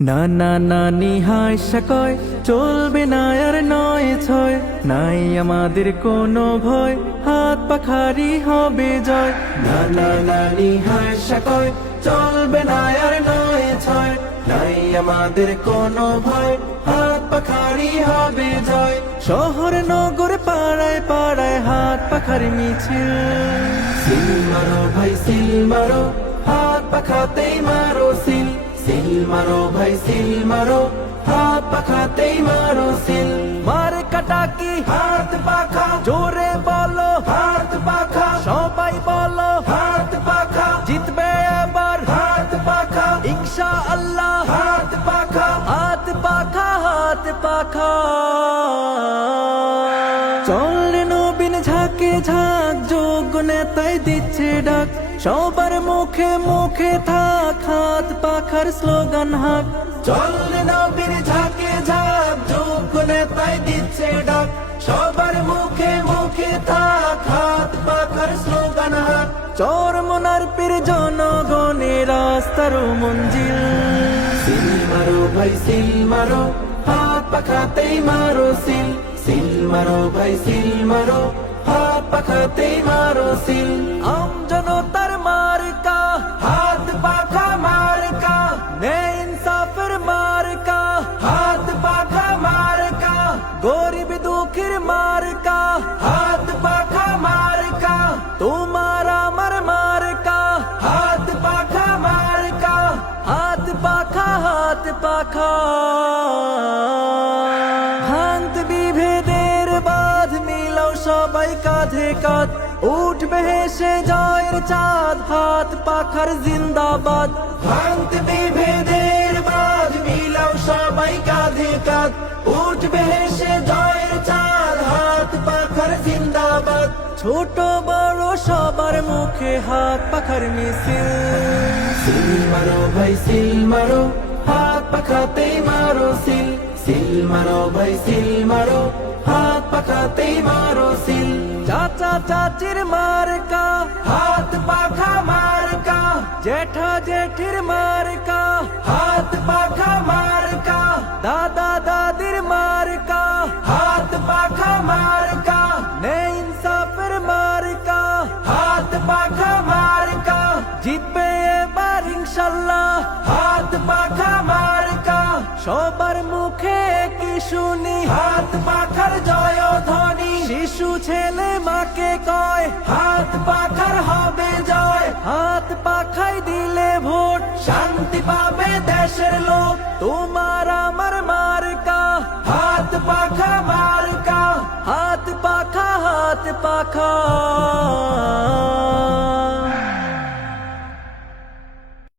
নানা নানি হাসা কয় চলবে না আর নয় ছয়, নাই আমাদের কোনো ভয়, হাত পাখারি হবে জয়। নানা নানি হাসা কয় চলবে না আর নয় ছয়, নাই আমাদের কোনো ভয়, হাত পাখারি হবে জয়। শহর নগর পাড়ায় পাড়ায় হাত পাখার মিছিল, সিল মারো ভাই সিল মারো, হাত পাখাতেই মারো সিল। সিল মারো ভাই সিল মারো, হাত পাখাতেই মারো সিল। মার কাটা কি হাত পাখা, জোরে বলো হাত পাখা, সবাই বলো হাত পাখা, জিতবে এবার হাত পাখা ইনশাআল্লাহ। হাত পাখা হাত পাখা হাত পাখা, চল নবীন ঝাঁকে ঝাঁক, যোগ্য নেতাই দিচ্ছে ডাক, সবার মুখে মুখে থাক হাত পাখার স্লোগান হাক। চল নবীর ঝাঁকে ঝাঁক, যোগ্য নেতাই দিচ্ছে ডাক, সবার মুখে মুখে থাক হাত পাখার স্লোগান হাক। চরমনার পীর জনগণের রাস্তার মঞ্জিল, সিল মারো ভাই সিল মারো, হাত পাখাতেই মারো সিল। সিল মারো ভাই সিল মারো, হাত পাখাতেই মারো সিল। আমজনতার মার্কা হাত পাখা মার্কা, ন্যায় ইনসাফের মার্কা হাত পাখা মার্কা, গরিব দুঃখীর মার্কা হাত পাখা মার্কা, তোমার আমার মার্কা হাত পাখা মার্কা। হাত পাখা হাত পাখা, ভ্রান্ত বিভেদের বাঁধ মিলাও সবাই কাঁধে কাঁধ, উঠবে হেসে জয়ের চাঁদ, হাত পাখার জিন্দাবাদ। ভ্রান্ত বিভেদের বাঁধ মিলাও সবাই কাঁধে কাঁধ, উঠবে হেসে জয়ের চাঁদ, হাত পাখার জিন্দাবাদ। ছোট বড় সবার মুখে হাত পাখার মিছিল, সিল মারো ভাই সিল মারো, হাত পাখাতেই মারো সিল। সিল মারো ভাই সিল মারো, হাত পাখাতেই মারো সিল। চাচা চাচির মার্কা হাত পাখা মার্কা, জেঠা জেঠির মার্কা হাত পাখা মার্কা, দাদা দাদির মার্কা হাত পাখা মার্কা, ন্যায় ইনসাফের মার্কা হাত পাখা মার্কা, জিতবে এবার ইনশাআল্লাহ হাত পাখা মার্কা। সবার মুখে কি শুনি হাত পাখার জয়ধ্বনি, শিশু ছেলে মাকে কয় হাত পাখার হবে জয়। হাত পাখায় দিলে ভোট, শান্তি পাবে দেশের লোক, তোমার আমার মার্কা হাত পাখা মার্কা। হাত পাখা হাত পাখা।